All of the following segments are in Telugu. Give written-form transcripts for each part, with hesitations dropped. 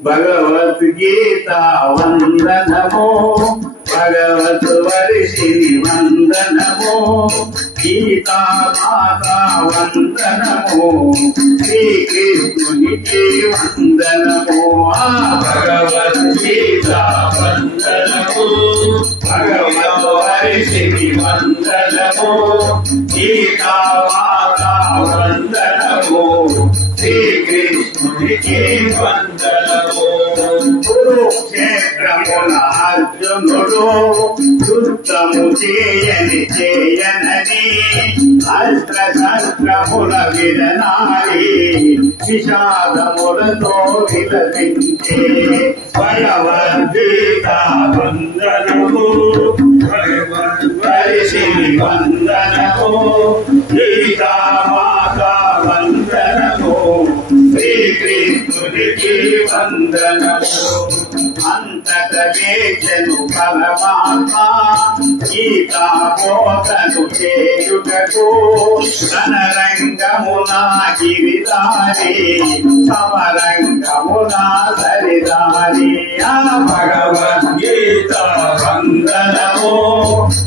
భగవద్గీతా వందనమో భగవత్ వర్షిణి వందనమో గీతా మాతా వందనమో శ్రీకృష్ణునికి వందనమో భగవద్గీతా వందనమో భగవత్ వర్షిణి వందనమో గీతా మాతా వందనమో శ్రీకృష్ణునికి వందనమో కురుక్షేత్రమున అర్జునుడు యుద్ధము చేయనని అస్త్ర శస్త్రముల విడనాడి విషాదములతో విలపించే భగవద్గీతా వందనము భగవత్ వర్షిణి వందనము గీతా మాతా వందనము శ్రీకృష్ణునికి వందనము అంతట వేచను పరమాత్మ గీతా బోధను చేయుటకు రణరంగమున గిరిదారి సమరంగమున సరిదారి భగవద్గీతా వందనము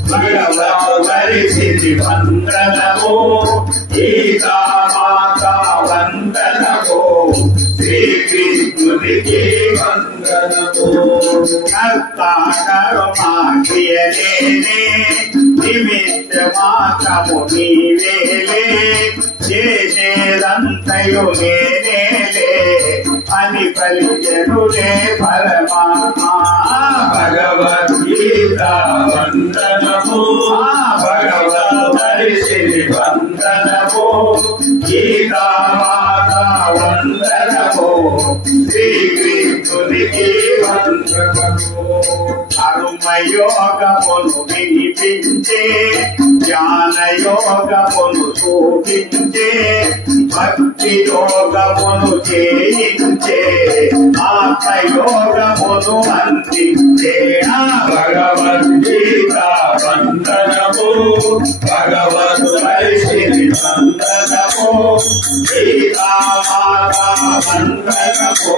భగవత్ వర్షిణి వందనము గీతా మాతా వందనము శ్రీకృష్ణునికి వందనము కర్తా కర్మ క్రియలేనే నిమిత్త మాత్రము నీవేలే చేసేదంతయు నేనేలే అని పలికెనులే పరమాత్మ భగవద్గీతా వందనము భగవత్ వర్షిణి వందనము గీతా మాతా వందనము శ్రీకృష్ణునికి వందనము కర్మయోగమును వినిపించే జ్ఞానయోగమును చూపించే భక్తి యోగమును చేయించే ఆత్మయోగమును అందించే భగవద్గీతా వందనము భగవత్ వర్షిణి వందనము గీతా మాతా వందనము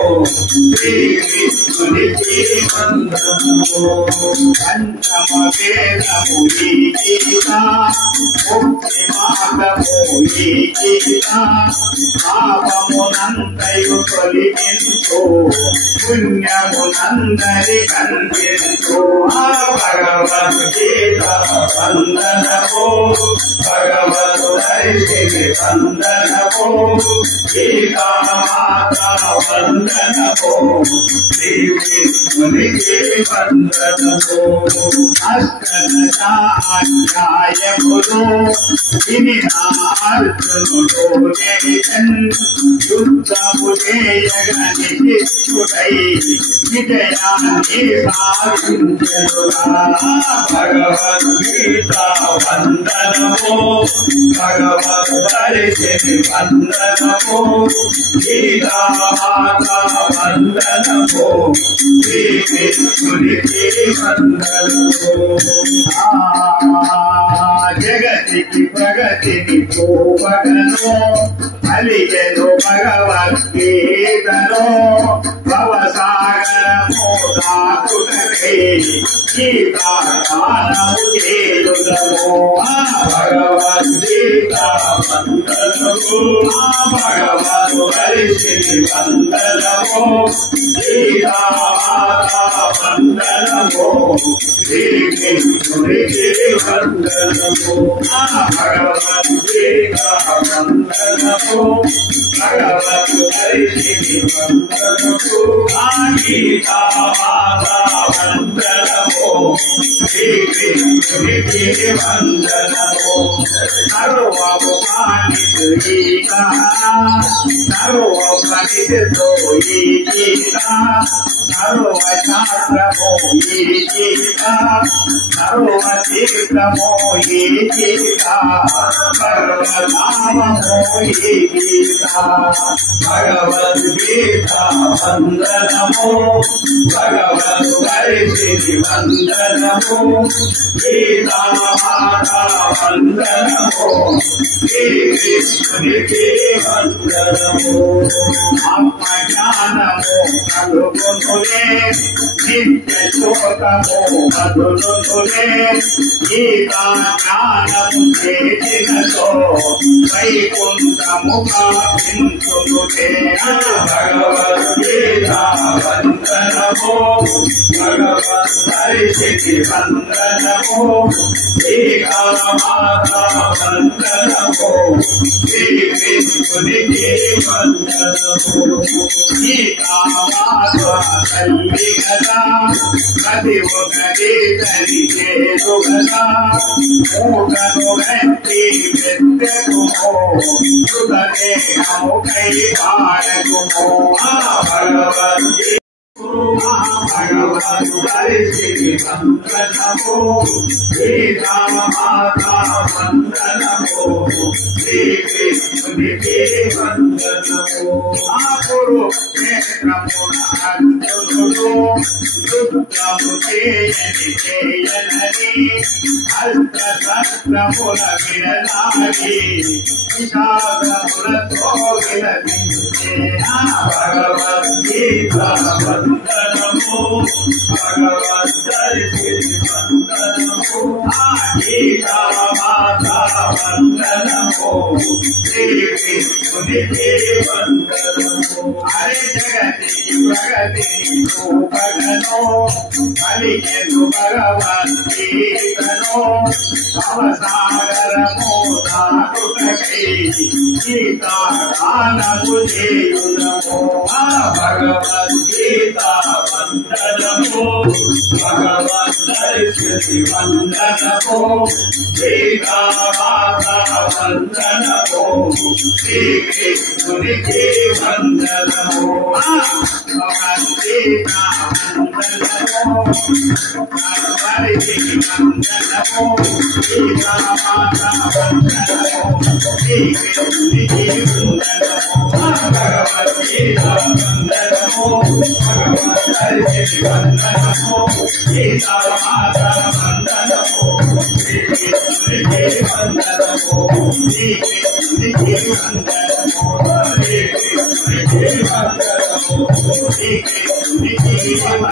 శ్రీకృష్ణునికి వందనము పంచమ వేదము ఈ గీతా ముక్తి మార్గము ఈ గీతా పాపమునంతయు తొలగించు పుణ్యమునందరి కల్పించు భగవద్గీతా వందనము భగవత్ వర్షిణి వందనము గీతా మాతా వందనము శ్రీకృష్ణునికి వందనము అష్టాధ్యాయములు వినిన అర్జునుడు నేతన్ యుద్ధము చేయగా నిశిష్టుడై విజయాన్ని సాధించెనుగా భగవద్గీతా వందనము భగవత్ వర్షిణి వందనము గీతా మాతా వందనము శ్రీకృష్ణునికి వందనము జగతికి ప్రగతిని పోవగను అలిగను భగవద్గీతను భవసాగరము దాటుటకై గీతాగానము చేయుదము భగవద్గీతా వందనము భగవత్ వర్షిణి వందనము గీతా మాతా వందనము శ్రీకృష్ణునికి వందనము భగవద్గీతా వందనము భగవత్ వర్షిణి వందనము గీతా మాతా వందనము శ్రీకృష్ణునికి వందనము సర్వము మానితు గీతా సర్వమనితో ఈ గీతా సర్వశాస్త్రము ఈ గీతా సర్వతీర్థము ఈ గీతా సర్వనామము ఈ గీతా భగవద్గీతా వందనము భగవతు పరిస్థితి వందనము గీతామాతా వందనము శ్రీకృష్ణునికి వందనము ఆత్మజ్ఞానము కలుగునులే నిత్య శోకము మధులునులే గీతా జ్ఞానము చేసినతో వైకుంఠము కాపించునులే భగవద్గీత వందనము భగవత్ పరిస్థితి వందనము గీతామాతా వందనము శ్రీకృష్ణునికి వందనము గీతామాతా తల్లి కదా ప్రతి ఒక్కరి తల్లి చేరు కదా మూటను గట్టి పెద్దకుమో కృతనే అముకై పాడకుమో భగవద్గీత భగవతు పరిస్థితి వందనము గీతామాతా వందనము శ్రీకృష్ణునికి వందనము కురుక్షేత్రమున అర్జునుడు యుద్ధము చేయనని అస్త్రశస్త్రముల విడనాడి విషాదములతో విలపించే భగవద్గీత వందనము భగవత్ పరిస్థితి వందనము గీతామాతా వందనము శ్రీకృష్ణునికి వందనము హరి జగతి ప్రగతి రూపగను కలిగెను భగవద్గీతను భవసాగరము దాటుటకై గీతాగానము చేయుదము భగవద్గీత వందనము భగవత్ పరిస్థితి వందనము గీతామాతా వందనము శ్రీకృష్ణునికి వందనము భగవద్గీత వందనము పరిస్థితి వందనము గీతామాతా వందనము శ్రీకృష్ణునికి వందనము భగవద్గీత వందనము భగవత్ పరిస్థితి వందనము గీతామాతా వందనము శ్రీకృష్ణునికి వందనము శ్రీకృష్ణునికి వందనము శ్రీకృష్ణునికి వందనము శ్రీకృష్ణునికి వందనము